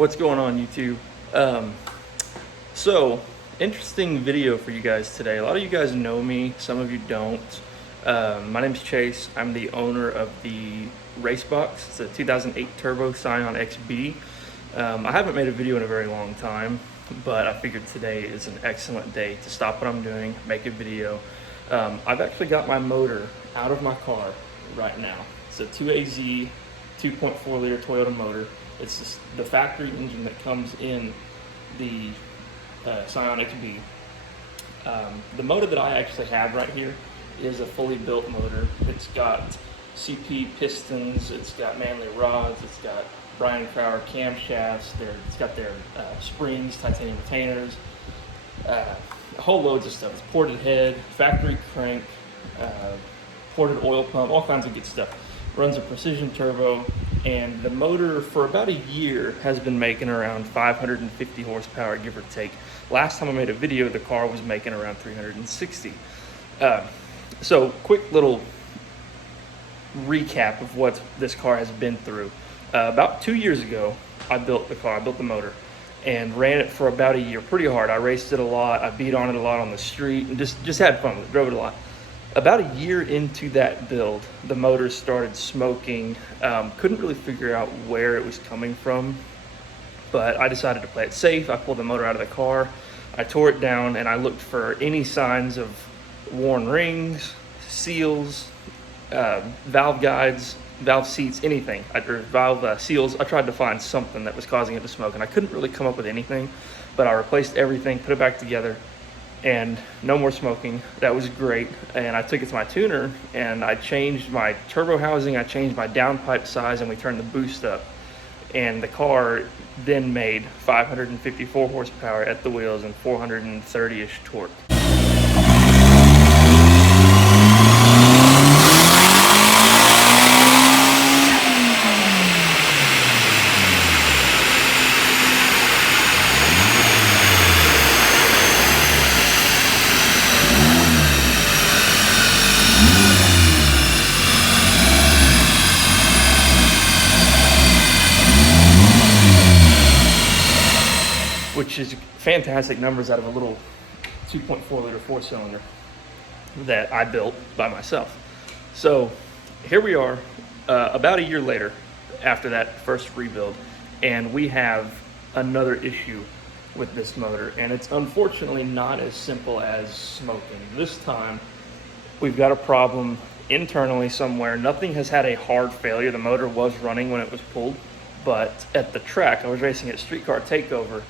What's going on, YouTube? So interesting video for you guys today. A lot of you guys know me, some of you don't. My name's Chase. I'm the owner of the Racebox. It's a 2008 Turbo Scion XB. I haven't made a video in a very long time, but I figured today is an excellent day to stop what I'm doing, make a video. I've actually got my motor out of my car right now. It's a 2AZ 2.4 liter Toyota motor. It's just the factory engine that comes in the Scion XB. The motor that I actually have right here is a fully built motor. It's got CP pistons, it's got manley rods, it's got Brian Crowder camshafts, it's got their springs, titanium retainers, a whole loads of stuff. It's ported head, factory crank, ported oil pump, all kinds of good stuff. Runs a precision turbo, and the motor for about a year has been making around 550 horsepower, give or take. Last time I made a video, the car was making around 360. So quick little recap of what this car has been through. About 2 years ago, I built the car, I built the motor, and ran it for about a year pretty hard. I raced it a lot, I beat on it a lot on the street, and just had fun with it, drove it a lot. About a year into that build, the motor started smoking. Couldn't really figure out where it was coming from, but I decided to play it safe. I pulled the motor out of the car, I tore it down, and I looked for any signs of worn rings, seals, valve guides, valve seats, anything, or valve seals. I tried to find something that was causing it to smoke, and I couldn't really come up with anything, but I replaced everything, put it back together, and no more smoking. That was great. And I took it to my tuner and I changed my turbo housing, I changed my downpipe size, and we turned the boost up. And the car then made 554 horsepower at the wheels and 430-ish torque. Which is fantastic numbers out of a little 2.4 liter four cylinder that I built by myself. So here we are about a year later after that first rebuild, and we have another issue with this motor, and it's unfortunately not as simple as smoking. This time we've got a problem internally somewhere. Nothing has had a hard failure. The motor was running when it was pulled, but at the track, I was racing at Street Car Takeover,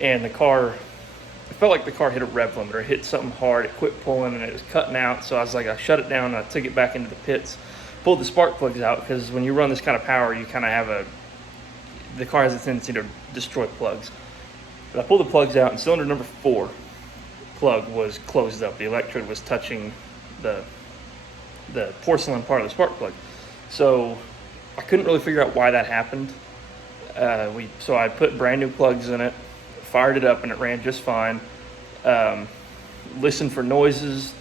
and the car, it felt like the car hit a rev limiter. It hit something hard, it quit pulling, and it was cutting out. So I was like, I shut it down, and I took it back into the pits, pulled the spark plugs out, because when you run this kind of power, you kind of have the car has a tendency to destroy plugs. But I pulled the plugs out, and cylinder number 4 plug was closed up. The electrode was touching the porcelain part of the spark plug. So I couldn't really figure out why that happened. So I put brand new plugs in it, fired it up, and it ran just fine. Listened for noises,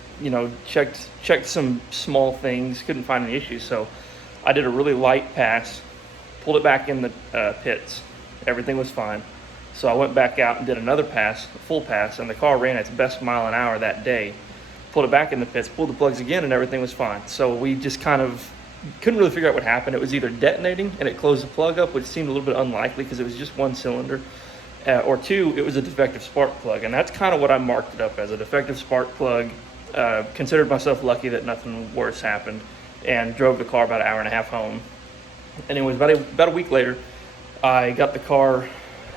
checked some small things, couldn't find any issues. So I did a really light pass, pulled it back in the pits, everything was fine. So I went back out and did another pass, a full pass, and the car ran its best mile an hour that day. Pulled it back in the pits, pulled the plugs again, and everything was fine. So we just kind of couldn't really figure out what happened. It was either detonating and it closed the plug up, which seemed a little bit unlikely because it was just one cylinder, or 2, it was a defective spark plug. And that's kind of what I marked it up as, a defective spark plug. Considered myself lucky that nothing worse happened, and drove the car about an hour and a half home. Anyways, about a week later, I got the car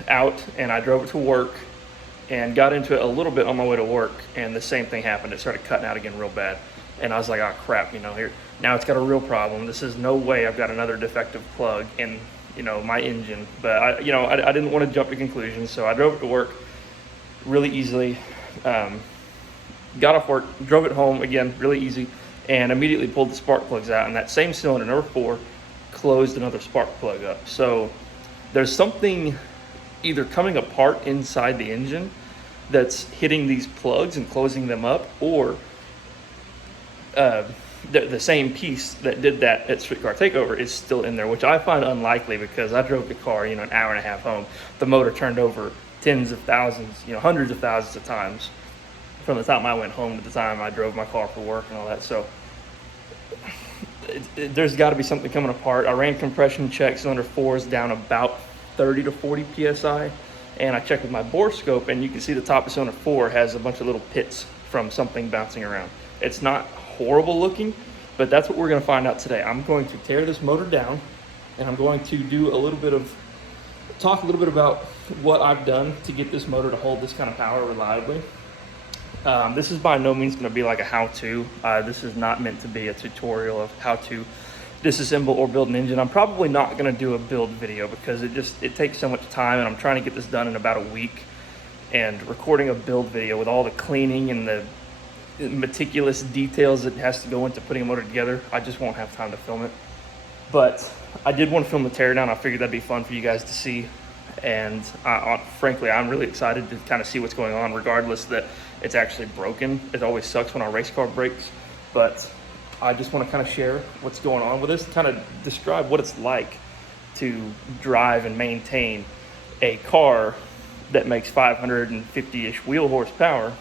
out and I drove it to work and got into it a little bit on my way to work, and the same thing happened. It started cutting out again real bad. And I was like, oh crap, here, now it's got a real problem. This is no way I've got another defective plug in, my engine. But I didn't want to jump to conclusions, so I drove it to work really easily. Got off work, drove it home again, really easy, and immediately pulled the spark plugs out. And that same cylinder, number 4, closed another spark plug up. So there's something either coming apart inside the engine that's hitting these plugs and closing them up, or the same piece that did that at Streetcar Takeover is still in there, which I find unlikely because I drove the car, an hour and a half home. The motor turned over tens of thousands, hundreds of thousands of times from the time I went home to the time I drove my car for work and all that. So there's got to be something coming apart. I ran compression checks, cylinder 4s down about 30 to 40 psi, and I checked with my bore scope, and you can see the top of cylinder 4 has a bunch of little pits from something bouncing around. It's not horrible looking, but that's what we're going to find out today. I'm going to tear this motor down, and I'm going to do talk a little bit about what I've done to get this motor to hold this kind of power reliably. This is by no means going to be like a how-to. This is not meant to be a tutorial of how to disassemble or build an engine. I'm probably not going to do a build video because it takes so much time, and I'm trying to get this done in about a week. And recording a build video with all the cleaning and the meticulous details that has to go into putting a motor together, I just won't have time to film it. But I did want to film the teardown. I figured that'd be fun for you guys to see. And frankly, I'm really excited to kind of see what's going on, regardless that it's actually broken. It always sucks when our race car breaks, but I just want to kind of share what's going on with this, kind of describe what it's like to drive and maintain a car that makes 550-ish wheel horsepower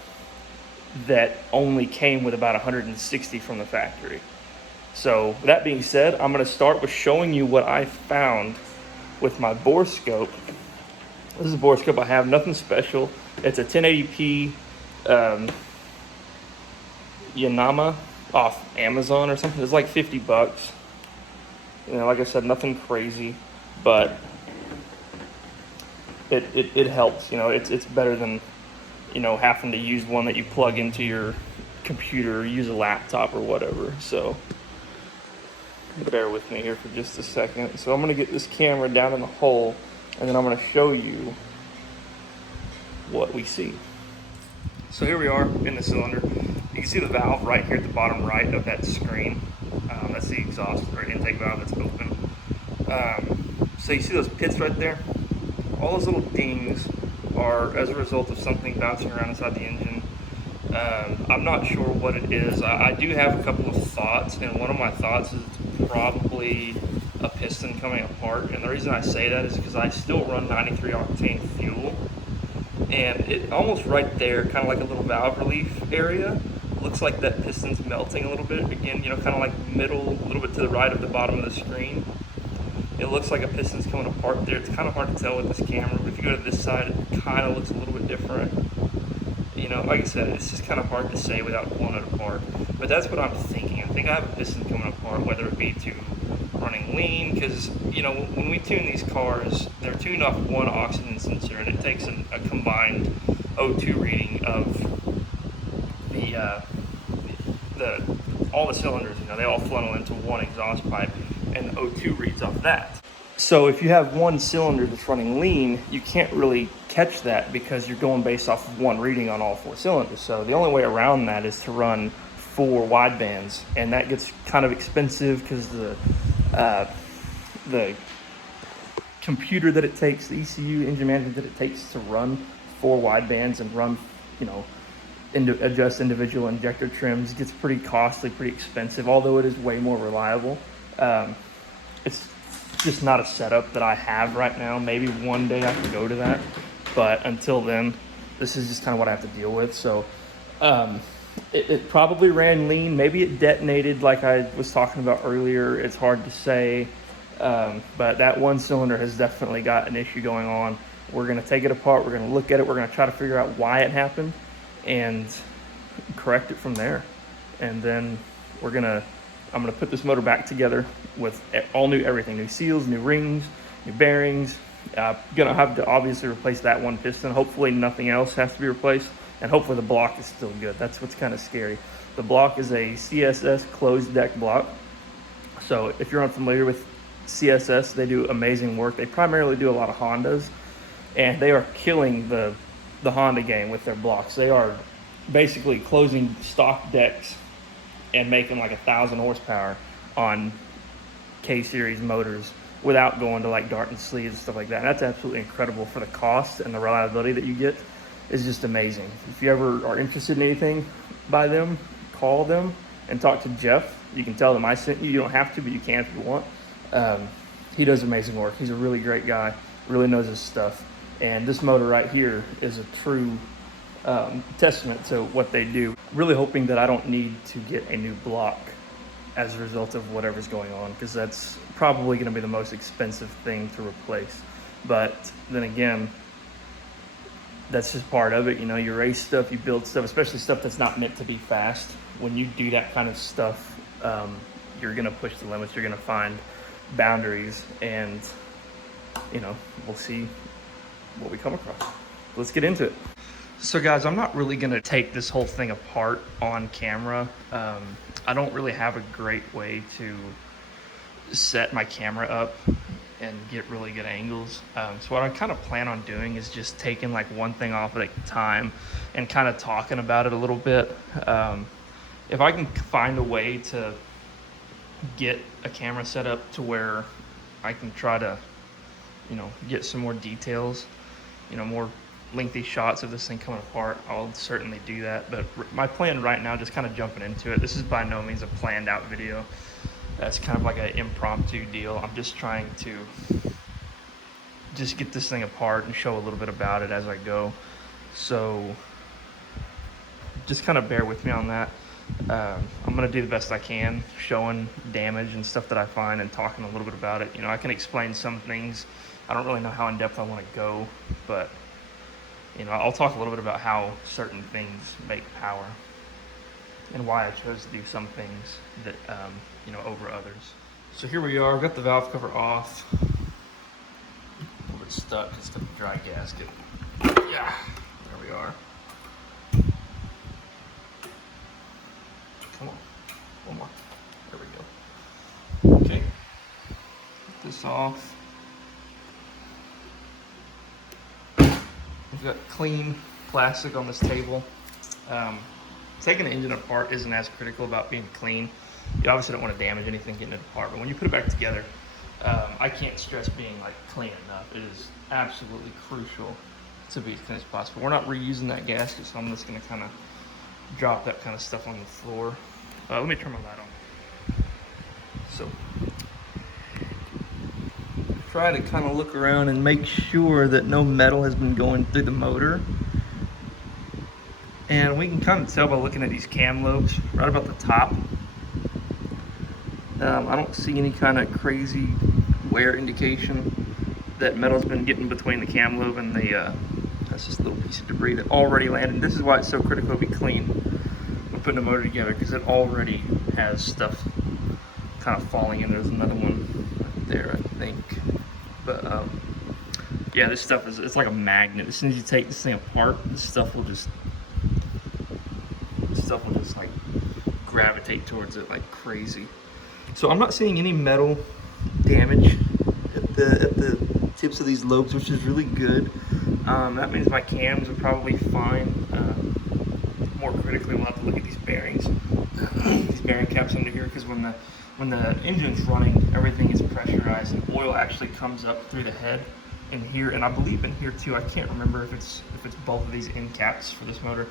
that only came with about 160 from the factory. So that being said, I'm going to start with showing you what I found with my bore scope. This is a bore scope I have, nothing special. It's a 1080p Yanama off Amazon or something. It's like 50 bucks. Like I said, nothing crazy, but it helps. It's better than having to use one that you plug into your computer or use a laptop or whatever. So bear with me here for just a second. So I'm going to get this camera down in the hole, and then I'm going to show you what we see. So here we are in the cylinder. You can see the valve right here at the bottom right of that screen. That's the exhaust or intake valve that's open. So you see those pits right there? All those little dings are as a result of something bouncing around inside the engine. I'm not sure what it is. I do have a couple of thoughts, and one of my thoughts is it's probably a piston coming apart. And the reason I say that is because I still run 93 octane fuel, and it almost right there, kind of like a little valve relief area, looks like that piston's melting a little bit. Again, kind of like middle, a little bit to the right of the bottom of the screen. It looks like a piston's coming apart there. It's kind of hard to tell with this camera, but if you go to this side, it kind of looks a little bit different. Like I said, it's just kind of hard to say without pulling it apart. But that's what I'm thinking. I think I have a piston coming apart, whether it be to running lean, because, when we tune these cars, they're tuned off one oxygen sensor, and it takes a combined O2 reading of all the cylinders. They all funnel into one exhaust pipe, and the O2 reads off that. So if you have one cylinder that's running lean, you can't really catch that because you're going based off of one reading on all four cylinders. So the only way around that is to run 4 wide bands, and that gets kind of expensive because the computer that it takes, the ECU engine management that it takes to run 4 wide bands and run, adjust individual injector trims gets pretty costly, pretty expensive, although it is way more reliable. It's just not a setup that I have right now. Maybe one day I can go to that, but until then, this is just kind of what I have to deal with. So it probably ran lean. Maybe it detonated like I was talking about earlier. It's hard to say, but that one cylinder has definitely got an issue going on. We're going to take it apart. We're going to look at it. We're going to try to figure out why it happened and correct it from there. And then I'm going to put this motor back together with all new everything, new seals, new rings, new bearings. Going to have to obviously replace that one piston. Hopefully nothing else has to be replaced, and hopefully the block is still good. That's what's kind of scary. The block is a CSS closed deck block. So if you're unfamiliar with CSS, they do amazing work. They primarily do a lot of Hondas, and they are killing the Honda game with their blocks. They are basically closing stock decks and making like 1,000 horsepower on K-series motors without going to like dart and sleeves and stuff like that. And that's absolutely incredible for the cost, and the reliability that you get is just amazing. If you ever are interested in anything by them, call them. and talk to Jeff. You can tell them I sent you. You don't have to, but you can if you want. He does amazing work. He's a really great guy, really knows his stuff. And this motor right here is a true testament to what they do. Really hoping that I don't need to get a new block as a result of whatever's going on, because that's probably going to be the most expensive thing to replace. But then again, that's just part of it. You know, you race stuff, you build stuff, especially stuff that's not meant to be fast. When you do that kind of stuff, you're going to push the limits, you're going to find boundaries, and you know, we'll see what we come across. Let's get into it. So guys, I'm not really gonna take this whole thing apart on camera. I don't really have a great way to set my camera up and get really good angles. So what I kind of plan on doing is just taking like one thing off at a time and kind of talking about it a little bit. If I can find a way to get a camera set up to where I can try to, you know, get some more details, you know, more lengthy shots of this thing coming apart, I'll certainly do that. But my plan right now, just kind of jumping into it, this is by no means a planned out video. That's kind of like an impromptu deal. I'm just trying to just get this thing apart and show a little bit about it as I go. So just kind of bear with me on that. I'm gonna do the best I can, showing damage and stuff that I find and talking a little bit about it. You know, I can explain some things. I don't really know how in depth I want to go, but you know, I'll talk a little bit about how certain things make power and why I chose to do some things that, you know, over others. So here we are, got the valve cover off. A little bit stuck, it's got the dry gasket. Yeah, there we are. Come on, one more. There we go. Okay, get this off. We've got clean plastic on this table. Taking the engine apart isn't as critical about being clean. You obviously don't want to damage anything getting it apart, but when you put it back together, I can't stress being like clean enough. It is absolutely crucial to be as clean as possible. We're not reusing that gasket, so I'm just going to kind of drop that kind of stuff on the floor. Let me turn my light on. So try to kind of look around and make sure that no metal has been going through the motor. And we can kind of tell by looking at these cam lobes right about the top. I don't see any kind of crazy wear indication that metal's been getting between the cam lobe and the, that's just a little piece of debris that already landed. This is why it's so critical to be clean when putting a motor together, because it already has stuff kind of falling in. There's another one right there, I think. But yeah, this stuff is, it's like a magnet. As soon as you take this thing apart, this stuff will just like gravitate towards it like crazy. So I'm not seeing any metal damage at the tips of these lobes, which is really good. That means my cams are probably fine. More critically, we'll have to look at these bearings, these bearing caps under here, because when the engine's running, everything is pressurized and oil actually comes up through the head in here, and I believe in here too. I can't remember if it's both of these end caps for this motor,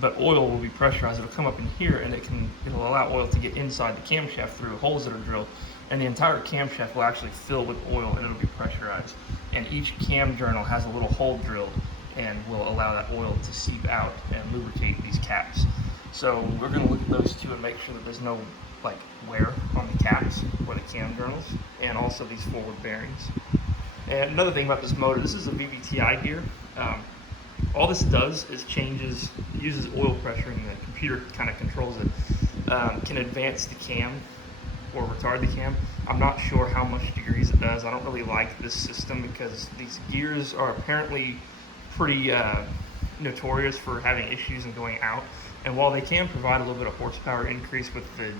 but oil will be pressurized. It'll come up in here, and it'll allow oil to get inside the camshaft through holes that are drilled, and the entire camshaft will actually fill with oil, and it'll be pressurized. And each cam journal has a little hole drilled and will allow that oil to seep out and lubricate these caps. So we're going to look at those two and make sure that there's no like wear on the caps or the cam journals, and also these forward bearings. And another thing about this motor, this is a VVTI gear. All this does is uses oil pressure, and the computer kind of controls it. Can advance the cam or retard the cam. I'm not sure how much degrees it does. I don't really like this system because these gears are apparently pretty notorious for having issues and going out. And while they can provide a little bit of horsepower increase with the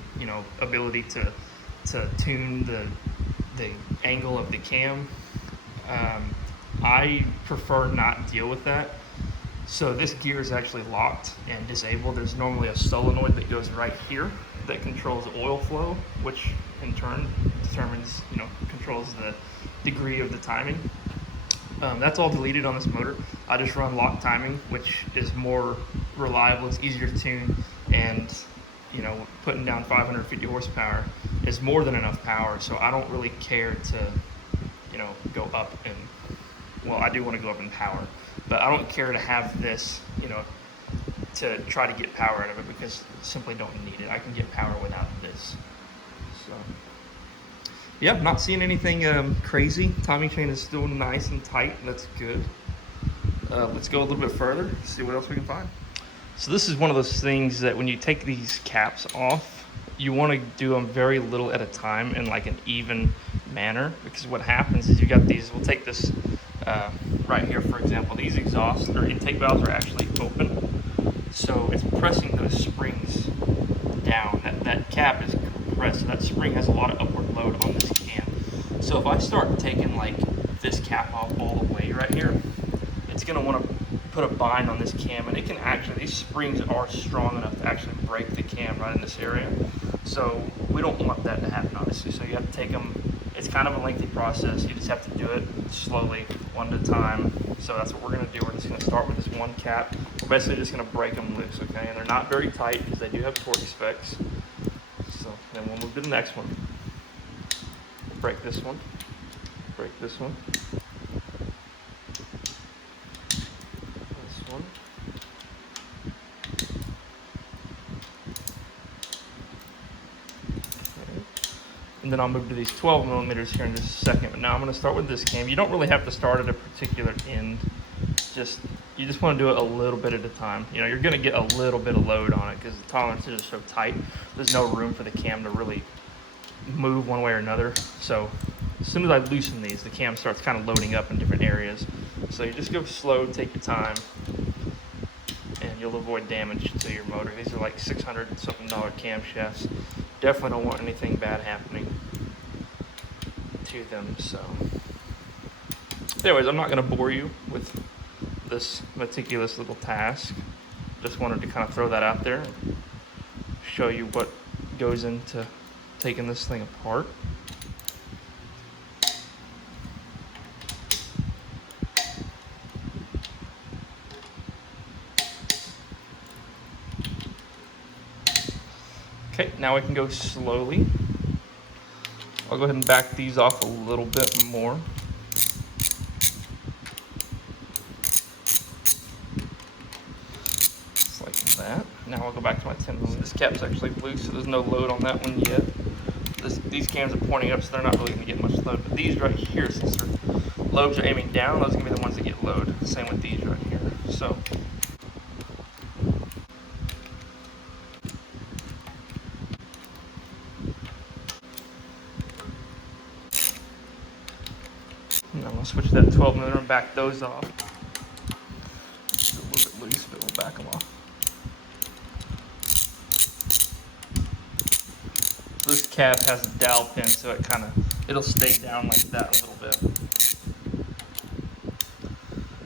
ability to tune the angle of the cam, I prefer not deal with that. So this gear is actually locked and disabled. There's normally a solenoid that goes right here that controls oil flow, which in turn controls the degree of the timing. That's all deleted on this motor. I just run lock timing, which is more reliable, it's easier to tune, and you know, putting down 550 horsepower is more than enough power. So I don't really care to, you know, go up in, well, I do want to go up in power, but I don't care to have this, you know, to try to get power out of it, because I simply don't need it. I can get power without this. So yeah, not seeing anything crazy. Timing chain is still nice and tight. That's good. Let's go a little bit further, see what else we can find. So this is one of those things that when you take these caps off, you want to do them very little at a time in like an even manner, because what happens is you got these, we'll take this right here, for example, these exhaust or intake valves are actually open. So it's pressing those springs down. That cap is compressed, so that spring has a lot of upward load on this cam. So if I start taking like this cap off all the way right here, it's going to want to put a bind on this cam, and it can actually, these springs are strong enough to actually break the cam right in this area. So we don't want that to happen, obviously. So you have to take them, it's kind of a lengthy process. You just have to do it slowly, one at a time. So that's what we're going to do. We're just going to start with this one cap. We're basically just going to break them loose, okay? And they're not very tight because they do have torque specs. So then we'll move to the next one. Break this one. Break this one. This one. And then I'll move to these 12 millimeters here in just a second. But now I'm going to start with this cam. You don't really have to start at a particular end. You just want to do it a little bit at a time. You know, you're going to get a little bit of load on it because the tolerances are so tight. There's no room for the cam to really move one way or another. So as soon as I loosen these, the cam starts kind of loading up in different areas. So you just go slow, take your time, and you'll avoid damage to your motor. These are like $600 something camshafts. Definitely don't want anything bad happening to them. So anyways, I'm not going to bore you with this meticulous little task. Just wanted to kind of throw that out there and show you what goes into taking this thing apart. Okay, now we can go slowly. I'll go ahead and back these off a little bit more. Just like that. Now I'll go back to my 10 millimeter. This cap's actually loose, so there's no load on that one yet. These cams are pointing up, so they're not really going to get much load. But these right here, since their lobes are aiming down, those are going to be the ones that get load. Same with these right here. So now I'm going to switch to that 12 millimeter and back those off. It's a little bit loose, but we'll back them off. This cap has a dowel pin, so it'll stay down like that a little bit.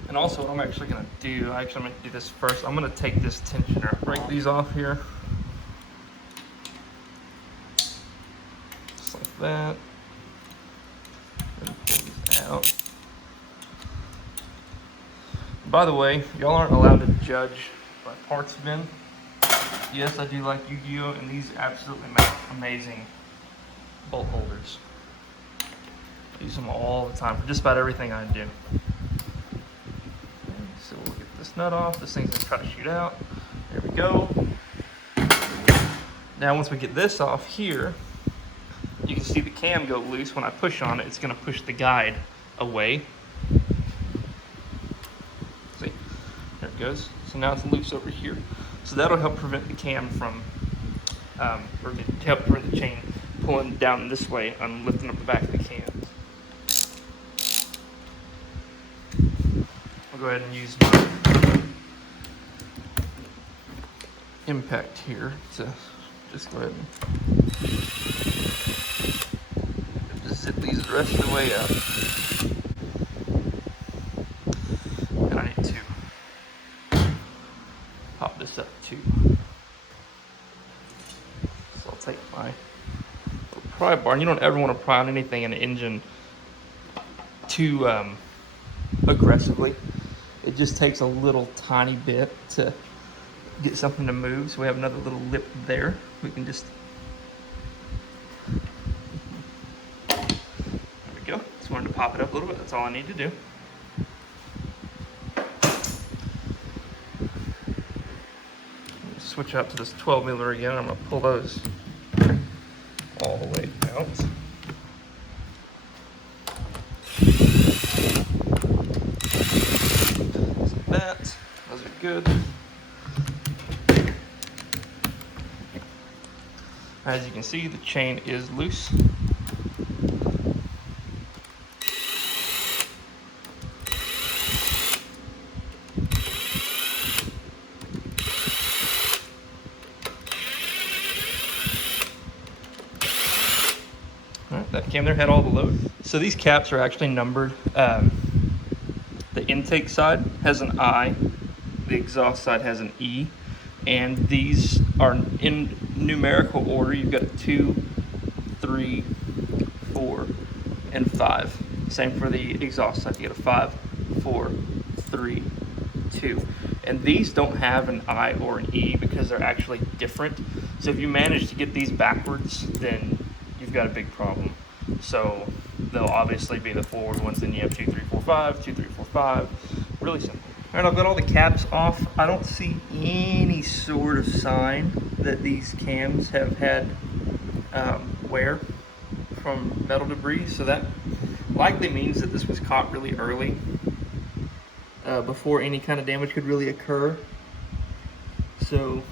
And also what I'm actually going to do, I'm going to do this first. I'm going to take this tensioner, break these off here. Just like that. And pull these out. By the way, y'all aren't allowed to judge my parts bin. Yes, I do like Yu-Gi-Oh! And these absolutely make amazing bolt holders. I use them all the time for just about everything I do. Okay, so we'll get this nut off. This thing's gonna try to shoot out. There we go. Now once we get this off here, you can see the cam go loose. When I push on it, it's gonna push the guide away. See, there it goes. So now it's loose over here. So that'll help prevent the cam from, or help prevent the chain pulling down this way and lifting up the back of the cam. I'll go ahead and use my impact here to just go ahead and just zip these the rest of the way up. And I need to pop this up too. So I'll take my pry bar, and you don't ever want to pry on anything in an engine too aggressively. It just takes a little tiny bit to get something to move. So we have another little lip there. we can just, there we go. Just wanted to pop it up a little bit. That's all I need to do. Switch out to this 12mm again. I'm gonna pull those all the way out. That, those are good. As you can see, the chain is loose. That cam there had all the load. So these caps are actually numbered. The intake side has an I, the exhaust side has an E, and these are in numerical order. You've got 2, 3, 4, and 5. Same for the exhaust side. You get a 5, 4, 3, 2. And these don't have an I or an E because they're actually different. So if you manage to get these backwards, then you've got a big problem. So they'll obviously be the forward ones, then you have 2, 3, 4, 5, 2, 3, 4, 5. Really simple. All right, I've got all the caps off. I don't see any sort of sign that these cams have had wear from metal debris. So that likely means that this was caught really early before any kind of damage could really occur. So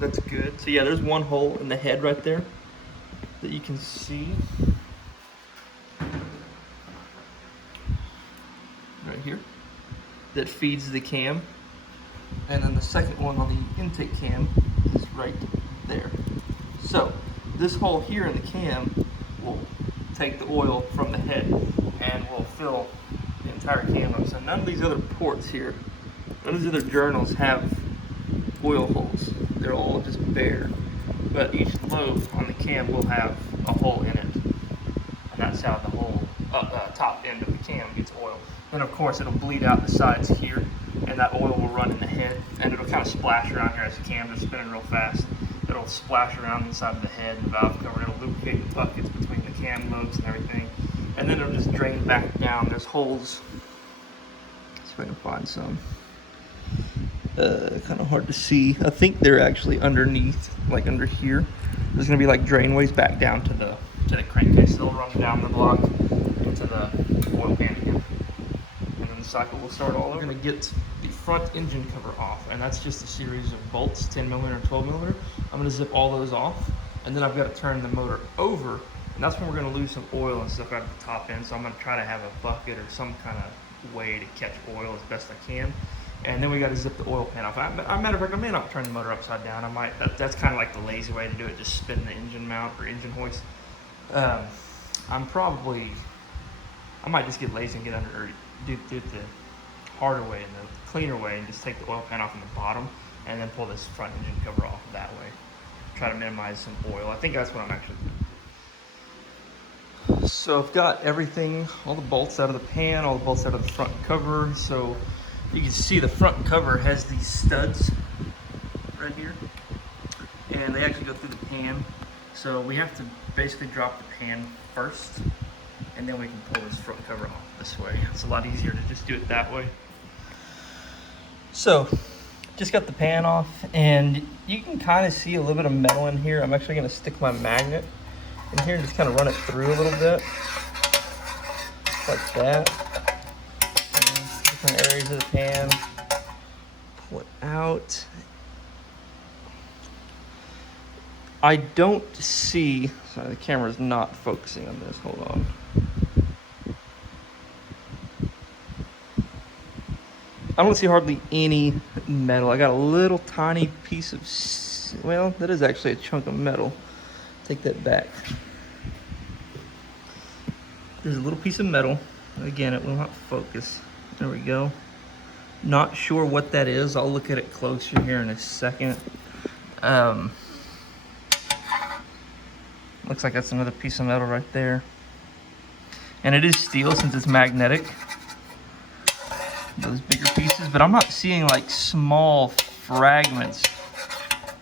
that's good. So yeah, there's one hole in the head right there that you can see. Right here, that feeds the cam, and then the second one on the intake cam is right there. So this hole here in the cam will take the oil from the head and will fill the entire cam up. So none of these other ports here, none of these other journals have oil holes. They're all just bare. But each lobe on the cam will have a hole in it, and that's how the whole top end of the cam gets oil. Then of course it'll bleed out the sides here, and that oil will run in the head, and it'll kind of splash around here as the cams are spinning real fast. It'll splash around inside of the head and the valve cover. It'll lubricate the buckets between the cam lobes and everything, and then it'll just drain back down. There's holes. Let's see if I can find some. Kind of hard to see. I think they're actually underneath, like under here. There's gonna be like drainways back down to the crankcase. They'll run down the block into the oil pan again, and then the cycle will start all over. We're gonna get the front engine cover off, and that's just a series of bolts, 10mm and 12mm. I'm gonna zip all those off, and then I've got to turn the motor over, and that's when we're gonna lose some oil and stuff out of the top end. So I'm gonna try to have a bucket or some kind of way to catch oil as best I can. And then we got to zip the oil pan off. Matter of fact, I may not turn the motor upside down. I might. That's kind of like the lazy way to do it. Just spin the engine mount or engine hoist. I might just get lazy and get under, or do it the harder way and the cleaner way, and just take the oil pan off in the bottom, and then pull this front engine cover off that way. Try to minimize some oil. I think that's what I'm actually doing. So I've got everything, all the bolts out of the pan, all the bolts out of the front cover. So you can see the front cover has these studs right here, and they actually go through the pan. So we have to basically drop the pan first, and then we can pull this front cover off this way. It's a lot easier to just do it that way. So just got the pan off, and you can kind of see a little bit of metal in here. I'm actually going to stick my magnet in here and just kind of run it through a little bit, like that. Different areas of the pan, pull it out. I don't see, sorry, the camera's not focusing on this, hold on. I don't see hardly any metal. I got a little tiny piece of, well, that is actually a chunk of metal. Take that back. There's a little piece of metal. Again, it will not focus. There we go. Not sure what that is. I'll look at it closer here in a second. Looks like that's another piece of metal right there. And it is steel since it's magnetic. Those bigger pieces, but I'm not seeing like small fragments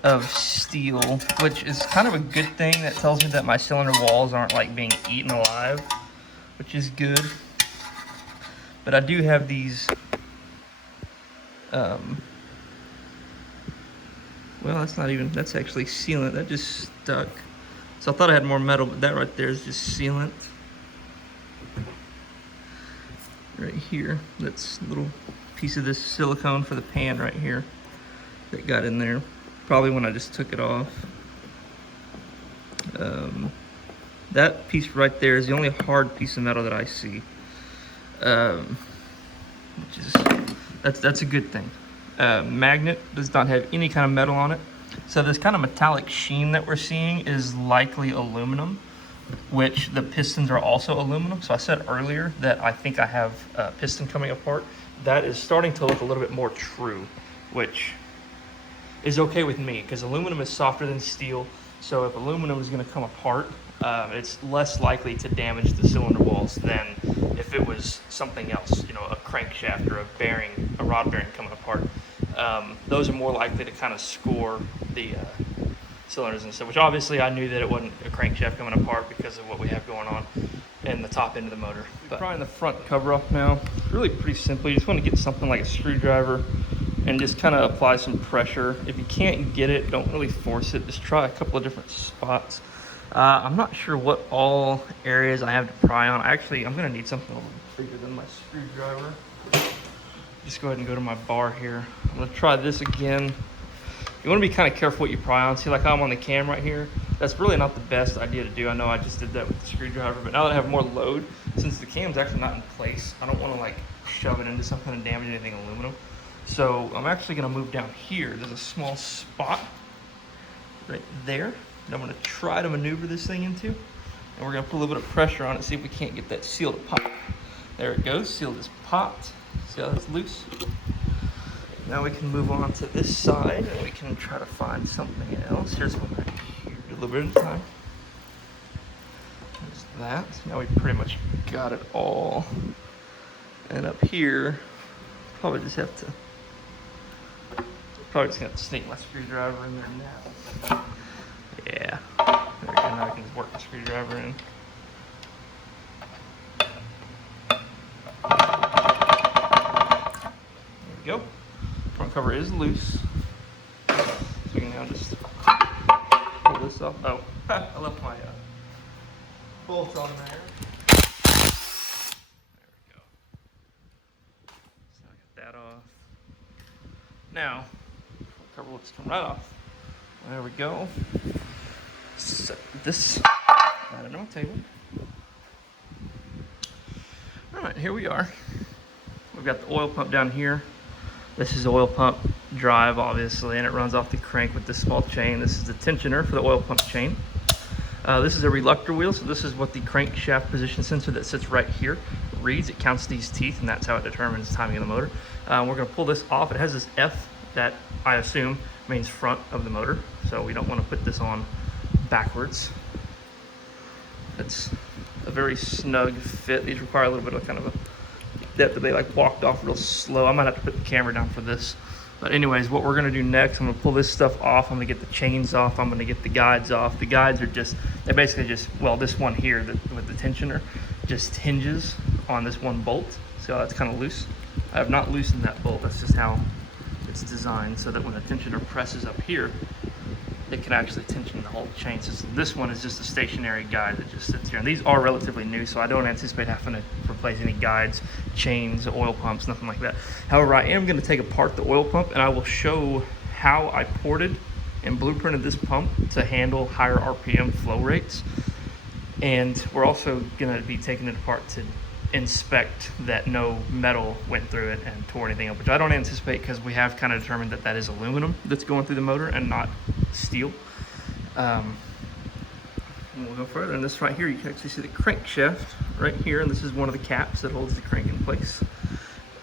of steel, which is kind of a good thing. That tells me that my cylinder walls aren't like being eaten alive, which is good. But I do have these, well, that's actually sealant. That just stuck. So I thought I had more metal, but that right there is just sealant. Right here, that's a little piece of this silicone for the pan right here that got in there. Probably when I just took it off. That piece right there is the only hard piece of metal that I see. Which is, that's a good thing. Magnet does not have any kind of metal on it. So this kind of metallic sheen that we're seeing is likely aluminum, which the pistons are also aluminum. So I said earlier that I think I have a piston coming apart. That is starting to look a little bit more true, which is okay with me because aluminum is softer than steel. So if aluminum is going to come apart, it's less likely to damage the cylinder walls than if it was something else, you know, a crankshaft or a bearing, a rod bearing coming apart. Those are more likely to kind of score the cylinders and stuff, which obviously I knew that it wasn't a crankshaft coming apart because of what we have going on in the top end of the motor. But prying the front cover off now, really pretty simple. You just want to get something like a screwdriver and just kind of apply some pressure. If you can't get it, don't really force it. Just try a couple of different spots. I'm not sure what all areas I have to pry on. Actually, I'm going to need something a little bigger than my screwdriver. Just go ahead and go to my bar here. I'm going to try this again. You want to be kind of careful what you pry on. See, like how I'm on the cam right here? That's really not the best idea to do. I know I just did that with the screwdriver, but now that I have more load, since the cam's actually not in place, I don't want to like shove it into something and damage anything aluminum. So I'm actually going to move down here. There's a small spot right there that I'm going to try to maneuver this thing into. And we're going to put a little bit of pressure on it, see if we can't get that seal to pop. There it goes. Seal just popped. See how that's loose? Now we can move on to this side and we can try to find something else. Here's one right here. A little bit at a time. There's that. Now we pretty much got it all. And up here, probably just have to sneak my screwdriver in there now. Yeah. There we go. Now I can just work the screwdriver in. There we go. Front cover is loose. So we can now just pull this off. Oh, I left my bolts on there. There we go. So I got that off. Now, cover looks come right off. There we go. Set this right on our table. All right, here we are. We've got the oil pump down here. This is the oil pump drive, obviously, and it runs off the crank with this small chain. This is the tensioner for the oil pump chain. This is a reluctor wheel, so this is what the crankshaft position sensor that sits right here reads. It counts these teeth, and that's how it determines the timing of the motor. We're going to pull this off. It has this F that I assume means front of the motor, so we don't want to put this on backwards. It's a very snug fit. These require a little bit of kind of a depth that they like walked off real slow. I might have to put the camera down for this. But anyways, what we're gonna do next, I'm gonna pull this stuff off. I'm gonna get the chains off. I'm gonna get the guides off. The guides are just, they basically just, well, this one here with the tensioner just hinges on this one bolt. See how that's kind of loose? I have not loosened that bolt. That's just how it's designed, so that when the tensioner presses up here, it can actually tension the whole chain. So this one is just a stationary guide that just sits here. And these are relatively new, so I don't anticipate having to replace any guides, chains, oil pumps, nothing like that. However, I am going to take apart the oil pump and I will show how I ported and blueprinted this pump to handle higher RPM flow rates. And we're also going to be taking it apart to inspect that no metal went through it and tore anything up, which I don't anticipate because we have kind of determined that that is aluminum that's going through the motor and not steel. And we'll go further. And this right here, you can actually see the crankshaft right here, and this is one of the caps that holds the crank in place.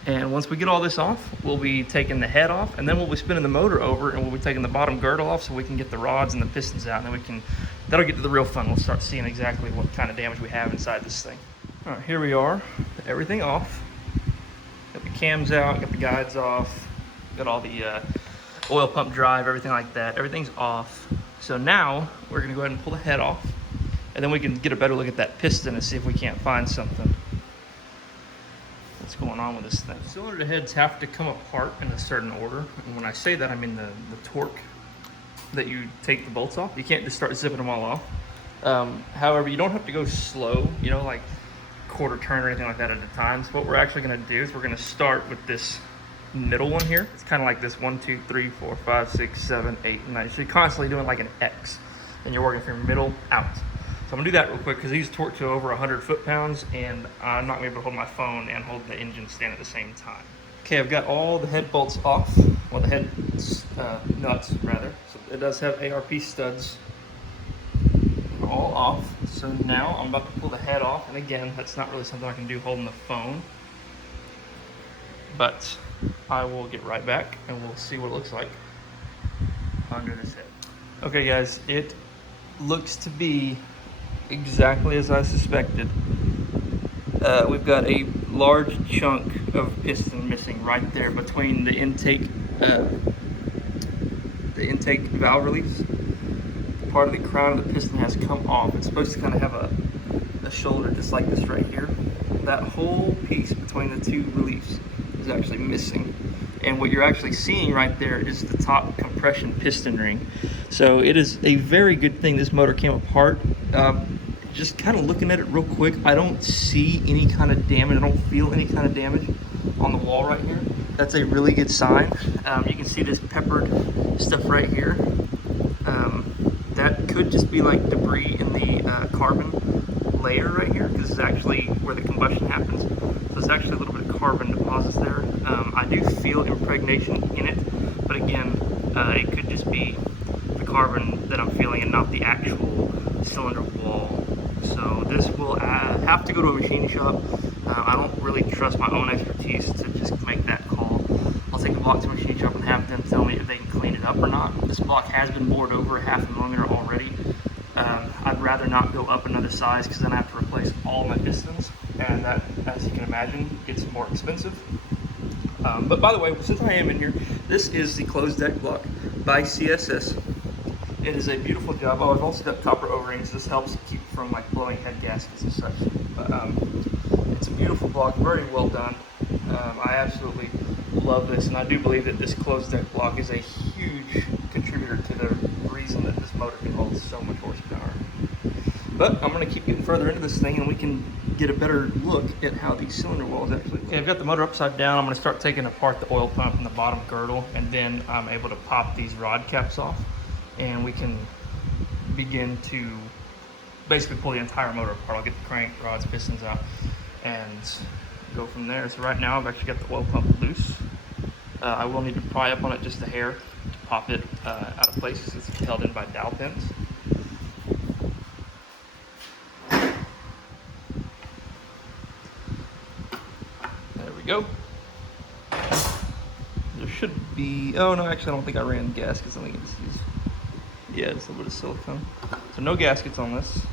And once we get all this off, we'll be taking the head off, and then we'll be spinning the motor over, and we'll be taking the bottom girdle off so we can get the rods and the pistons out, and then we can, that'll get to the real fun. We'll start seeing exactly what kind of damage we have inside this thing. All right, here we are, everything off. Got the cams out, got the guides off, got all the oil pump drive, everything like that. Everything's off. So now we're gonna go ahead and pull the head off, and then we can get a better look at that piston and see if we can't find something. What's going on with this thing? Cylinder heads have to come apart in a certain order. And when I say that, I mean the torque that you take the bolts off. You can't just start zipping them all off. However, you don't have to go slow, you know, like quarter turn or anything like that at a time. So what we're actually gonna do is we're gonna start with this middle one here. It's kind of like this 1, 2, 3, 4, 5, 6, 7, 8, and 9. So you're constantly doing like an X, and you're working from middle out. So I'm gonna do that real quick because these torque to over 100 foot-pounds, and I'm not gonna be able to hold my phone and hold the engine stand at the same time. Okay, I've got all the head bolts off, well, the head nuts rather. So it does have ARP studs all off. So now I'm about to pull the head off, and again, that's not really something I can do holding the phone, but I will get right back and we'll see what it looks like under this head. Okay guys, it looks to be exactly as I suspected. We've got a large chunk of piston missing right there between the intake valve release. Part of the crown of the piston has come off. It's supposed to kind of have a shoulder just like this right here. That whole piece between the two reliefs is actually missing. And what you're actually seeing right there is the top compression piston ring. So it is a very good thing this motor came apart. Just kind of looking at it real quick, I don't see any kind of damage. I don't feel any kind of damage on the wall right here. That's a really good sign. You can see this peppered stuff right here. That could just be like debris in the carbon layer right here, because it's actually where the combustion happens. So it's actually a little bit of carbon deposits there. I do feel impregnation in it, but again, it could just be the carbon that I'm feeling and not the actual cylinder wall. So this will have to go to a machine shop. I don't really trust my own expertise to just make that call. I'll take the block to a machine shop and have them tell me if they can clean it up or not. This block has been bored over 1/2 millimeter already. I'd rather not go up another size because then I have to replace all my pistons, and that, as you can imagine, gets more expensive. But by the way, since I am in here, this is the closed deck block by CSS. It is a beautiful job. Oh, I've also got copper O-rings. This helps keep from like blowing head gaskets and such. But it's a beautiful block, very well done. I absolutely love this, and I do believe that this closed deck block is a huge contributor to the reason that this motor can hold so much horsepower. But I'm going to keep getting further into this thing, and we can get a better look at how these cylinder walls actually. Okay, I've got the motor upside down. I'm going to start taking apart the oil pump and the bottom girdle, and then I'm able to pop these rod caps off, and we can begin to basically pull the entire motor apart. I'll get the crank, rods, pistons out, and go from there. So right now I've actually got the oil pump loose. I will need to pry up on it just a hair to pop it out of place because it's held in by dowel pins. There we go. There should be, oh no, actually I don't think I ran gaskets. I think it's these. Yeah, just a little bit of silicone. So no gaskets on this.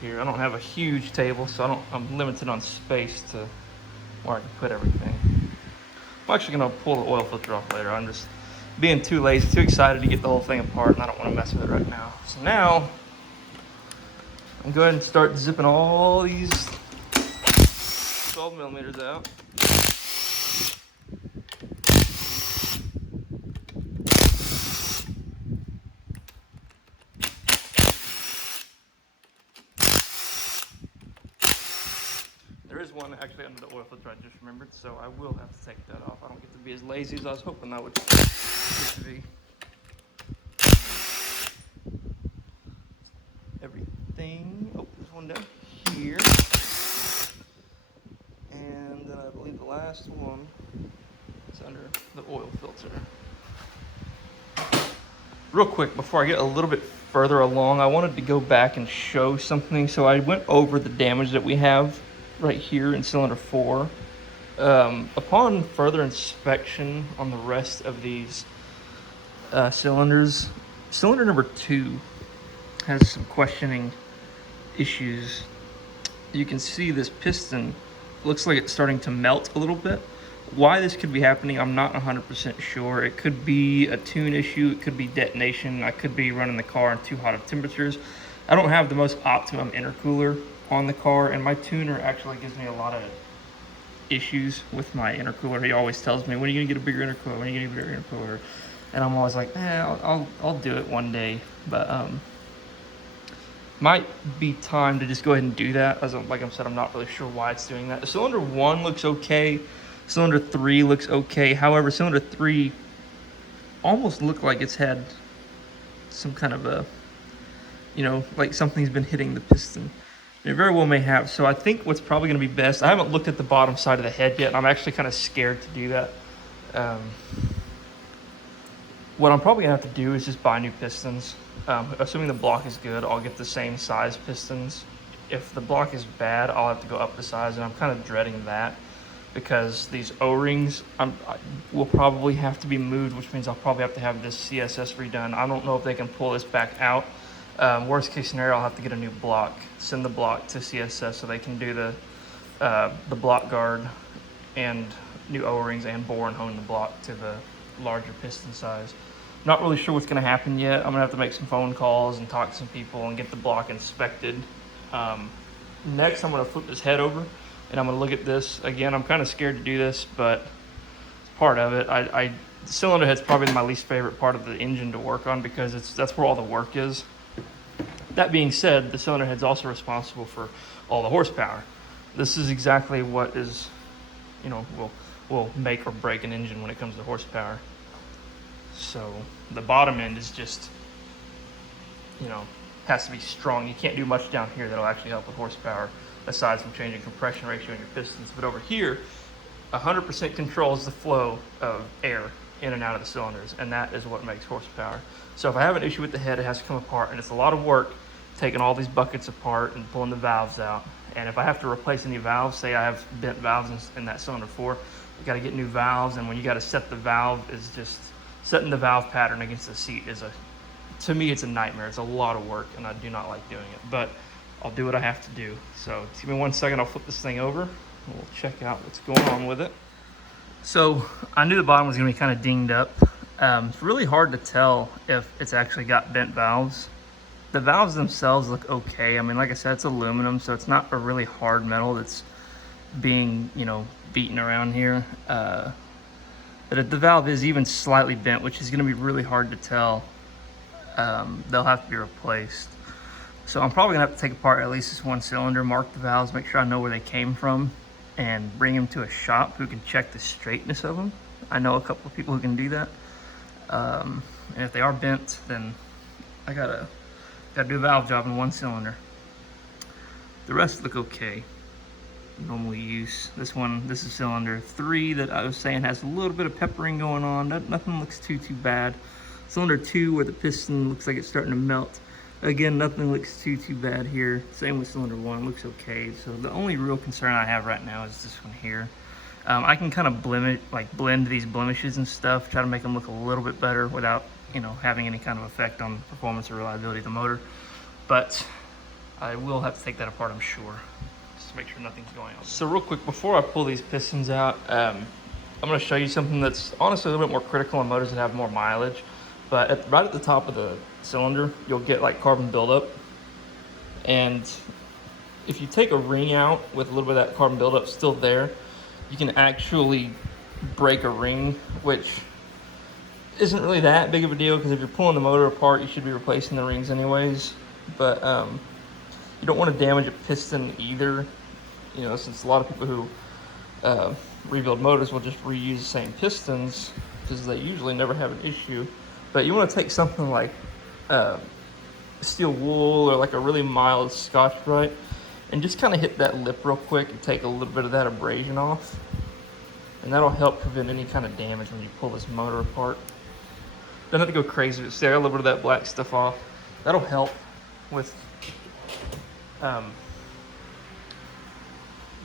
Here, I don't have a huge table, so I'm limited on space to where I can put everything. I'm actually gonna pull the oil filter off later. I'm just being too lazy, too excited to get the whole thing apart, and I don't want to mess with it right now. So now I'm going and start zipping all these 12 millimeters out. There is one actually under the oil filter, I just remembered, so I will have to take that off. I don't get to be as lazy as I was hoping I would get to be. Everything, oh, there's one down here. And then I believe the last one is under the oil filter. Real quick, before I get a little bit further along, I wanted to go back and show something. So I went over the damage that we have right here in cylinder 4. Upon further inspection on the rest of these cylinders, cylinder number 2 has some questioning issues. you can see this piston looks like it's starting to melt a little bit. Why this could be happening, I'm not 100% sure. It could be a tune issue, it could be detonation, I could be running the car in too hot of temperatures. I don't have the most optimum intercooler on the car, and my tuner actually gives me a lot of issues with my intercooler. He always tells me, when are you gonna get a bigger intercooler, when are you gonna get a bigger intercooler? And I'm always like, I'll do it one day. But might be time to just go ahead and do that. As like I said, I'm not really sure why it's doing that. Cylinder 1 looks okay. Cylinder 3 looks okay. However, cylinder 3 almost looked like it's had some kind of a, you know, like something's been hitting the piston. And it very well may have. So I think what's probably going to be best, I haven't looked at the bottom side of the head yet, and I'm actually kind of scared to do that. What I'm probably going to have to do is just buy new pistons. Assuming the block is good, I'll get the same size pistons. If the block is bad, I'll have to go up the size, and I'm kind of dreading that because these O-rings will probably have to be moved, which means I'll probably have to have this CSS redone. I don't know if they can pull this back out. Worst case scenario, I'll have to get a new block, send the block to CSS so they can do the block guard and new O-rings and bore and hone the block to the larger piston size. Not really sure what's going to happen yet. I'm going to have to make some phone calls and talk to some people and get the block inspected. Next, I'm going to flip this head over and I'm going to look at this. Again, I'm kind of scared to do this, but it's part of it. The cylinder head's probably my least favorite part of the engine to work on because that's where all the work is. That being said, the cylinder head's also responsible for all the horsepower. This is exactly what is, you know, will make or break an engine when it comes to horsepower. So the bottom end is just, you know, has to be strong. You can't do much down here that'll actually help with horsepower aside from changing compression ratio in your pistons. But over here, 100% controls the flow of air in and out of the cylinders, and that is what makes horsepower. So if I have an issue with the head, it has to come apart, and it's a lot of work taking all these buckets apart and pulling the valves out. And if I have to replace any valves, say I have bent valves in that cylinder 4, you got to get new valves, and when you got to set the valve, is just setting the valve pattern against the seat is to me, it's a nightmare. It's a lot of work, and I do not like doing it, but I'll do what I have to do. So just give me 1 second, I'll flip this thing over, and we'll check out what's going on with it. So I knew the bottom was gonna be kind of dinged up. It's really hard to tell if it's actually got bent valves. The valves themselves look okay. I mean, like I said, it's aluminum, so it's not a really hard metal that's being, you know, beaten around here. But if the valve is even slightly bent, which is going to be really hard to tell, they'll have to be replaced. So I'm probably going to have to take apart at least this one cylinder, mark the valves, make sure I know where they came from, and bring them to a shop who can check the straightness of them. I know a couple of people who can do that. And if they are bent, then I gotta do a valve job in one cylinder. The rest look okay. Normal use. This is cylinder 3 that I was saying has a little bit of peppering going on. Nothing looks too bad. Cylinder 2 where the piston looks like it's starting to melt. Again, nothing looks too bad here. Same with cylinder 1, looks okay. So the only real concern I have right now is this one here. I can kind of blend these blemishes and stuff, try to make them look a little bit better without, you know, having any kind of effect on performance or reliability of the motor. But I will have to take that apart, I'm sure, just to make sure nothing's going on. So real quick, before I pull these pistons out, I'm going to show you something that's honestly a little bit more critical on motors that have more mileage. But right at the top of the cylinder, you'll get like carbon buildup. And if you take a ring out with a little bit of that carbon buildup still there, you can actually break a ring, which isn't really that big of a deal because if you're pulling the motor apart, you should be replacing the rings anyways. But you don't want to damage a piston either, you know, since a lot of people who rebuild motors will just reuse the same pistons because they usually never have an issue. But you want to take something like steel wool or like a really mild Scotch-Brite and just kind of hit that lip real quick and take a little bit of that abrasion off. And that'll help prevent any kind of damage when you pull this motor apart. Don't have to go crazy, just tear a little bit of that black stuff off. That'll help with you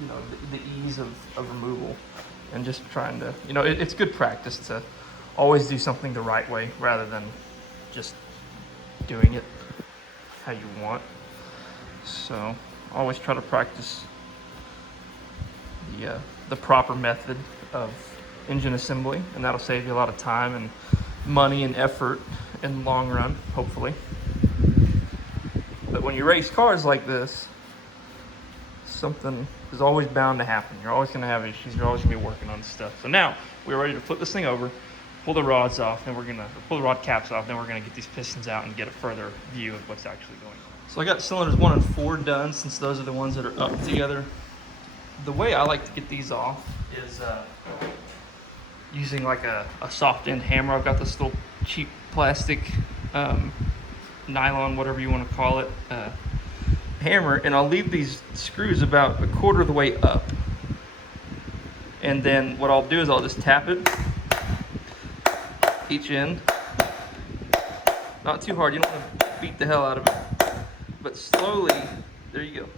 know, the ease of removal and just trying to, you know, it's good practice to always do something the right way rather than just doing it how you want. So always try to practice the proper method of engine assembly, and that'll save you a lot of time and money and effort in the long run, hopefully. But when you race cars like this, something is always bound to happen. You're always going to have issues. You're always going to be working on stuff. So now we're ready to flip this thing over, pull the rods off, and pull the rod caps off. Then we're going to get these pistons out and get a further view of what's actually going on. So I got cylinders 1 and 4 done, since those are the ones that are up together. The way I like to get these off is using like a soft end hammer. I've got this little cheap plastic nylon, whatever you want to call it, hammer, and I'll leave these screws about 1/4 of the way up. And then what I'll do is I'll just tap it each end. Not too hard, you don't want to beat the hell out of it. But slowly, there you go.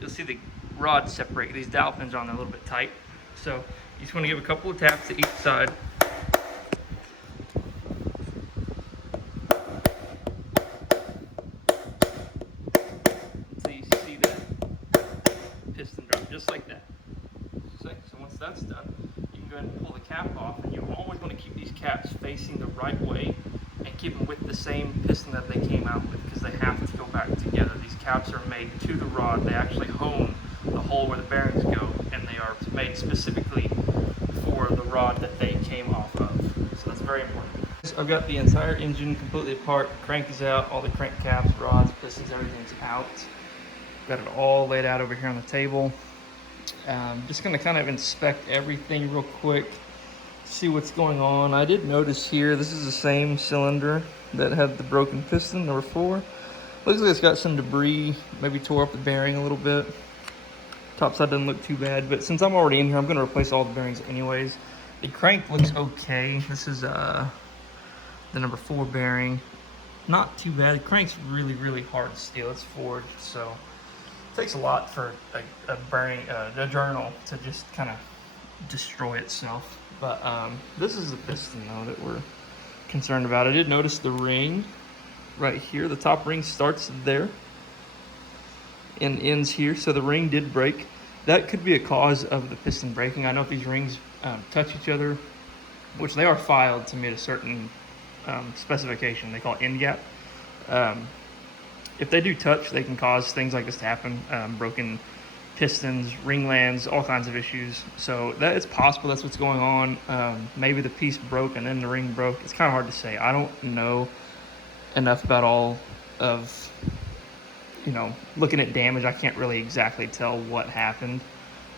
You'll see the rod separate. These dowel pins are on there a little bit tight. So you just want to give a couple of taps to each side. Until you see that piston drop, just like that. So once that's done, you can go ahead and pull the cap off, and you always want to keep these caps facing the right way and keep them with the same piston that they came out with, because they have to go back together. These caps are made to the rod. They actually hone the hole where the bearings go, and they are made specifically for the rod that they came off of. So that's very important. I've got the entire engine completely apart. Crank is out, all the crank caps, rods, pistons, everything's out. Got it all laid out over here on the table. Just going to kind of inspect everything real quick, see what's going on. I did notice here, this is the same cylinder that had the broken piston, number 4. Looks like it's got some debris, maybe tore up the bearing a little bit. Top side doesn't look too bad, but since I'm already in here, I'm going to replace all the bearings anyways. The crank looks okay. This is the number 4 bearing. Not too bad. The crank's really, really hard steel. It's forged, so it takes a lot for a journal to just kind of destroy itself. But this is the piston though that we're concerned about. I did notice the ring right here. The top ring starts there and ends here, so the ring did break. That could be a cause of the piston breaking. I know if these rings touch each other, which they are filed to meet a certain specification, they call it end gap. If they do touch, they can cause things like this to happen. Broken pistons, ring lands, all kinds of issues. So that it's possible that's what's going on. Maybe the piece broke and then the ring broke. It's kind of hard to say. I don't know enough about all of, looking at damage. I can't really exactly tell what happened.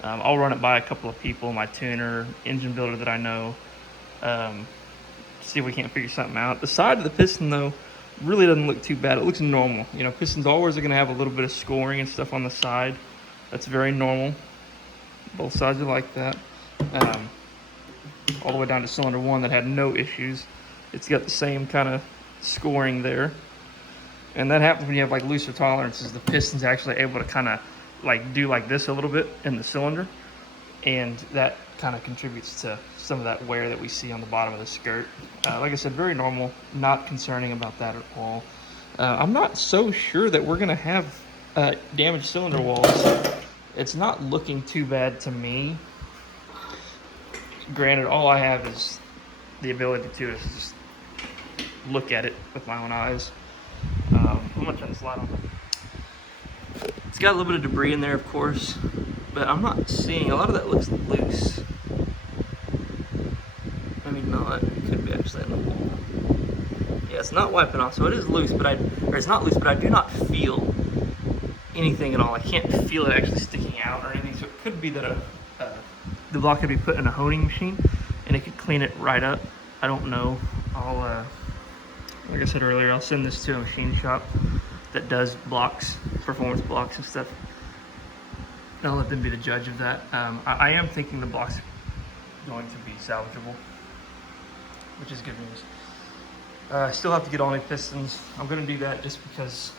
I'll run it by a couple of people, my tuner, engine builder that I know, see if we can't figure something out. The side of the piston though really doesn't look too bad. It looks normal. Pistons always are going to have a little bit of scoring and stuff on the side. That's very normal. Both sides are like that. All the way down to cylinder 1 that had no issues. It's got the same kind of scoring there. And that happens when you have like looser tolerances. The piston's actually able to kind of like do like this a little bit in the cylinder. And that kind of contributes to some of that wear that we see on the bottom of the skirt. Like I said, very normal, not concerning about that at all. I'm not so sure that we're gonna have damaged cylinder walls. It's not looking too bad to me. Granted, all I have is the ability to just look at it with my own eyes. I'm gonna turn this light on. It's got a little bit of debris in there, of course, but I'm not seeing, a lot of that looks loose. Maybe not, it could be actually on the wall. Yeah, it's not wiping off, so it is loose, but it's not loose, but I do not feel anything at all. I can't feel it actually sticking out or anything, so it could be that the block could be put in a honing machine and it could clean it right up. I don't know. Like I said earlier, I'll send this to a machine shop that does blocks, performance blocks and stuff. And I'll let them be the judge of that. I am thinking the block's going to be salvageable, which is good news. I still have to get all my pistons. I'm going to do that just because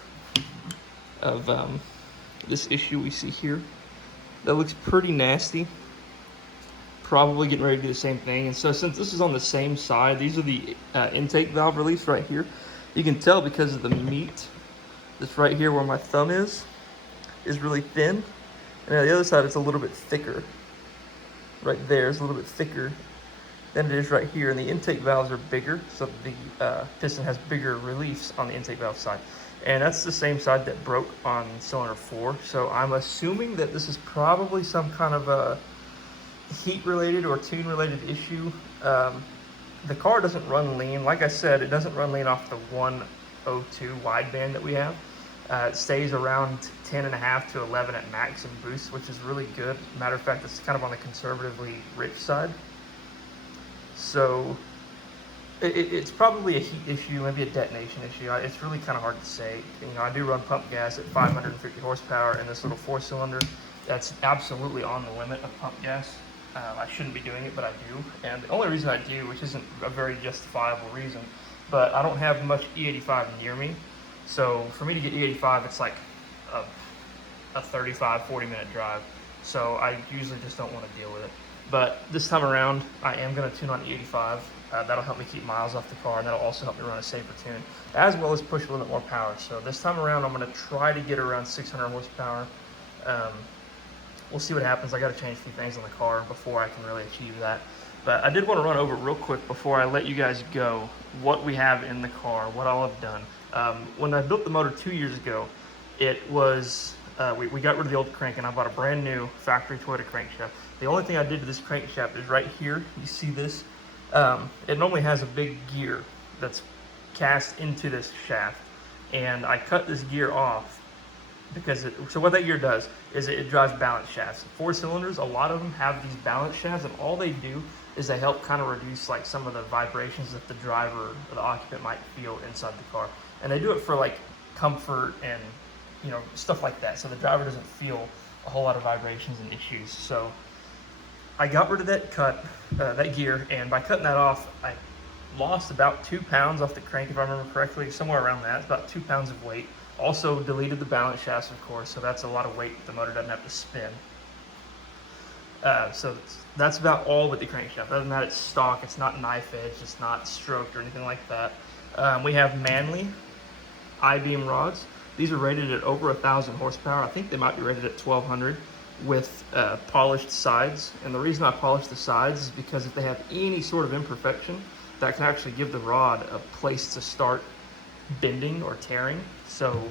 of this issue we see here. That looks pretty nasty. Probably getting ready to do the same thing. And so since this is on the same side, these are the intake valve reliefs right here. You can tell because of the meat that's right here where my thumb is. is really thin, and on the other side it's a little bit thicker. Right there is a little bit thicker than it is right here, and the intake valves are bigger, so the piston has bigger reliefs on the intake valve side. And that's the same side that broke on cylinder 4, so I'm assuming that this is probably some kind of a heat-related or tune-related issue. The car doesn't run lean. Like I said, it doesn't run lean off the 102 wideband that we have. It stays around 10.5 to 11 at max and boost, which is really good. Matter of fact, it's kind of on the conservatively rich side. So it's probably a heat issue, maybe a detonation issue. It's really kind of hard to say. You know, I do run pump gas at 550 horsepower in this little 4-cylinder. That's absolutely on the limit of pump gas. I shouldn't be doing it, but I do. And the only reason I do, which isn't a very justifiable reason, but I don't have much E85 near me. So for me to get E85, it's like a 35, 40-minute drive. So I usually just don't want to deal with it. But this time around, I am going to tune on E85. That'll help me keep miles off the car, and that'll also help me run a safer tune, as well as push a little bit more power. So this time around, I'm going to try to get around 600 horsepower. We'll see what happens. I got to change a few things on the car before I can really achieve that. But I did want to run over real quick before I let you guys go what we have in the car, what all I've done. When I built the motor 2 years ago, it was, we got rid of the old crank and I bought a brand new factory Toyota crankshaft. The only thing I did to this crankshaft is right here. You see this? It normally has a big gear that's cast into this shaft. And I cut this gear off because so what that gear does is it drives balance shafts. 4 cylinders, a lot of them have these balance shafts, and all they do is they help kind of reduce like some of the vibrations that the driver or the occupant might feel inside the car. And they do it for like comfort and, you know, stuff like that, so the driver doesn't feel a whole lot of vibrations and issues. So I got rid of that gear, and by cutting that off, I lost about 2 pounds off the crank, if I remember correctly, somewhere around that. It's about 2 pounds of weight. Also deleted the balance shafts, of course, so that's a lot of weight the motor doesn't have to spin. So that's about all with the crankshaft. Other than that, it's stock. It's not knife edge. It's not stroked or anything like that. We have Manley I-beam rods. These are rated at over 1,000 horsepower. I think they might be rated at 1,200 with polished sides. And the reason I polish the sides is because if they have any sort of imperfection, that can actually give the rod a place to start bending or tearing. So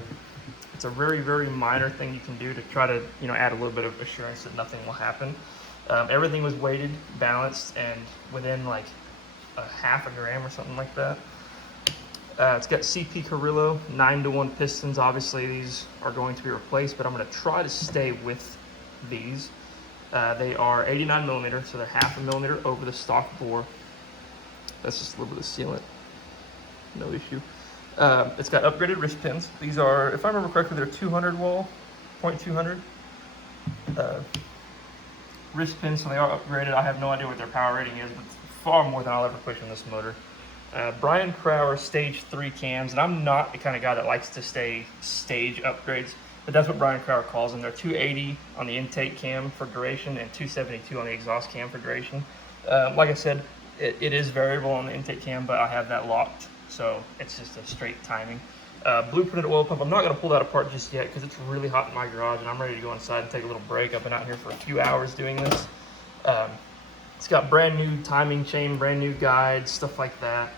it's a very, very minor thing you can do to try to, you know, add a little bit of assurance that nothing will happen. Everything was weighted, balanced, and within like a half a gram or something like that. It's got CP Carrillo 9-to-1 pistons. Obviously these are going to be replaced, but I'm going to try to stay with these. They are 89 millimeter, so they're half a millimeter over the stock bore. That's just a little bit of sealant, no issue. It's got upgraded wrist pins. These are, if I remember correctly, they're 200 wall, 0.200 wrist pins, so they are upgraded. I have no idea what their power rating is, but it's far more than I'll ever push in this motor. Brian Crower stage 3 cams, and I'm not the kind of guy that likes to say stage upgrades, but that's what Brian Crower calls them. They're 280 on the intake cam for duration and 272 on the exhaust cam for duration. Like I said, it is variable on the intake cam, but I have that locked, so it's just a straight timing. Blueprinted oil pump. I'm not going to pull that apart just yet because it's really hot in my garage and I'm ready to go inside and take a little break. I've been out here for a few hours doing this. It's got brand new timing chain, brand new guides, stuff like that.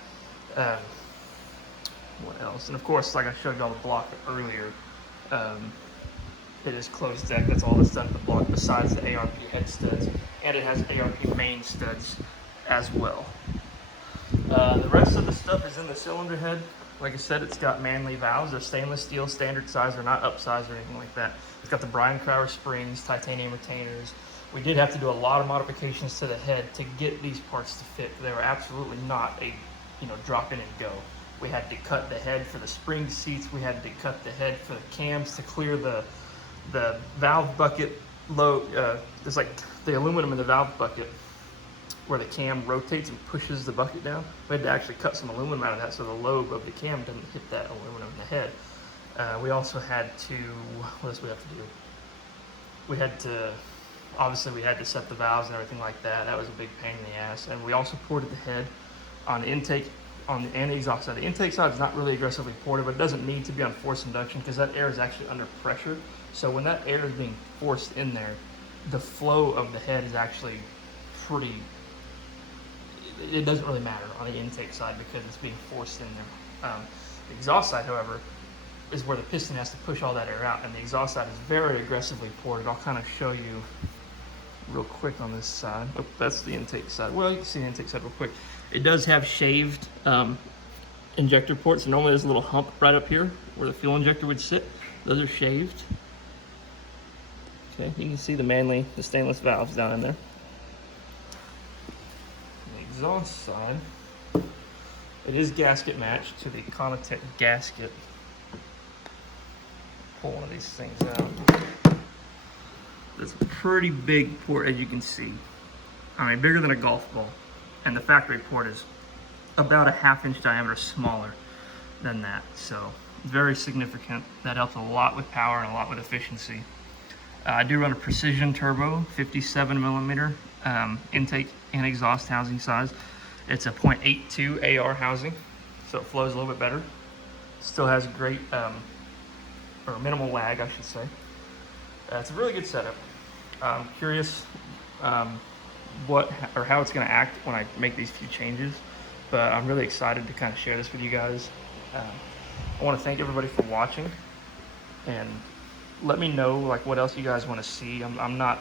What else? And of course, like I showed you all the block earlier, it is closed deck. That's all that's done to the block besides the ARP head studs, and it has ARP main studs as well. The rest of the stuff is in the cylinder head. Like I said, it's got Manley valves. They're stainless steel, standard size. They're not upsized or anything like that. It's got the Brian Crower springs, titanium retainers. We did have to do a lot of modifications to the head to get these parts to fit. They were absolutely not a, drop in and go. We had to cut the head for the spring seats. We had to cut the head for the cams to clear the valve bucket low. There's like the aluminum in the valve bucket where the cam rotates and pushes the bucket down. We had to actually cut some aluminum out of that so the lobe of the cam doesn't hit that aluminum in the head. We also had to, what else we have to do? Obviously we had to set the valves and everything like that. That was a big pain in the ass. And we also ported the head on the intake and the exhaust side. The intake side is not really aggressively ported, but it doesn't need to be on forced induction because that air is actually under pressure. So when that air is being forced in there, the flow of the head is actually pretty, it doesn't really matter on the intake side because it's being forced in there. The exhaust side, however, is where the piston has to push all that air out, and the exhaust side is very aggressively ported. I'll kind of show you real quick on this side. Oh, that's the intake side. Well, you can see the intake side real quick. It does have shaved injector ports. Normally there's a little hump right up here where the fuel injector would sit. Those are shaved. Okay, you can see the stainless valves down in there. On the exhaust side, it is gasket matched to the Conitec gasket. Pull one of these things out. It's a pretty big port, as you can see. I mean, bigger than a golf ball. And the factory port is about a 1/2 inch diameter smaller than that. So very significant. That helps a lot with power and a lot with efficiency. I do run a precision turbo, 57 millimeter intake and exhaust housing size. It's a 0.82 AR housing, so it flows a little bit better. Still has great, or minimal lag, I should say. It's a really good setup. I'm curious how it's going to act when I make these few changes, but I'm really excited to kind of share this with you guys. I want to thank everybody for watching, and let me know like what else you guys want to see. I'm not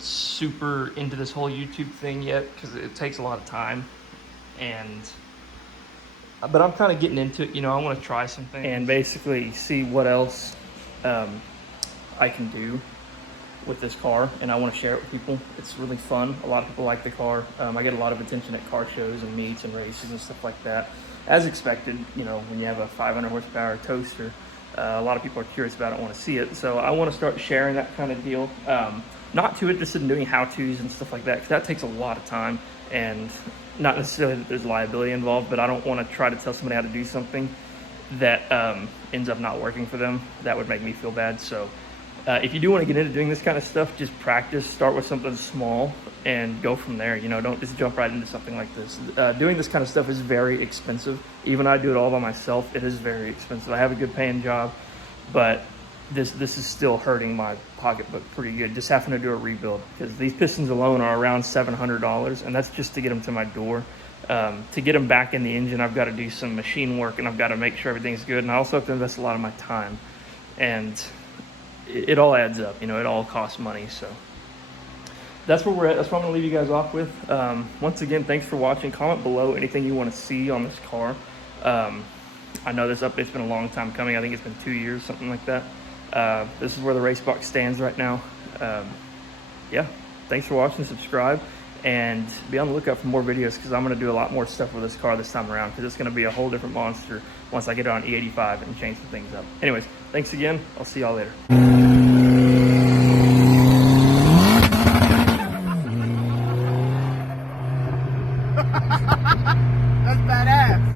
super into this whole YouTube thing yet because it takes a lot of time, but I'm kind of getting into it. You know, I want to try some things and basically see what else I can do with this car, and I want to share it with people. It's really fun. A lot of people like the car. I get a lot of attention at car shows and meets and races and stuff like that, as expected. You know, when you have a 500 horsepower toaster, a lot of people are curious about it and want to see it. So I want to start sharing that kind of deal. Not too interested in doing how-tos and stuff like that, because that takes a lot of time, and not necessarily that there's liability involved, but I don't want to try to tell somebody how to do something that ends up not working for them. That would make me feel bad. So if you do want to get into doing this kind of stuff, just practice. Start with something small and go from there. You know, don't just jump right into something like this. Doing this kind of stuff is very expensive. Even I do it all by myself. It is very expensive. I have a good paying job, but this is still hurting my pocketbook pretty good, just having to do a rebuild, because these pistons alone are around $700, and that's just to get them to my door. To get them back in the engine, I've got to do some machine work, and I've got to make sure everything's good, and I also have to invest a lot of my time, and it all adds up. You know, it all costs money. So that's where we're at. That's what I'm gonna leave you guys off with. Once again, thanks for watching. Comment below anything you want to see on this car. I know this update's been a long time coming. I think it's been 2 years, something like that. This is where the Racebox stands right now. Yeah, thanks for watching. Subscribe and be on the lookout for more videos, because I'm going to do a lot more stuff with this car this time around, because it's going to be a whole different monster once I get it on E85 and change some things up. Anyways, thanks again. I'll see y'all later. That's badass.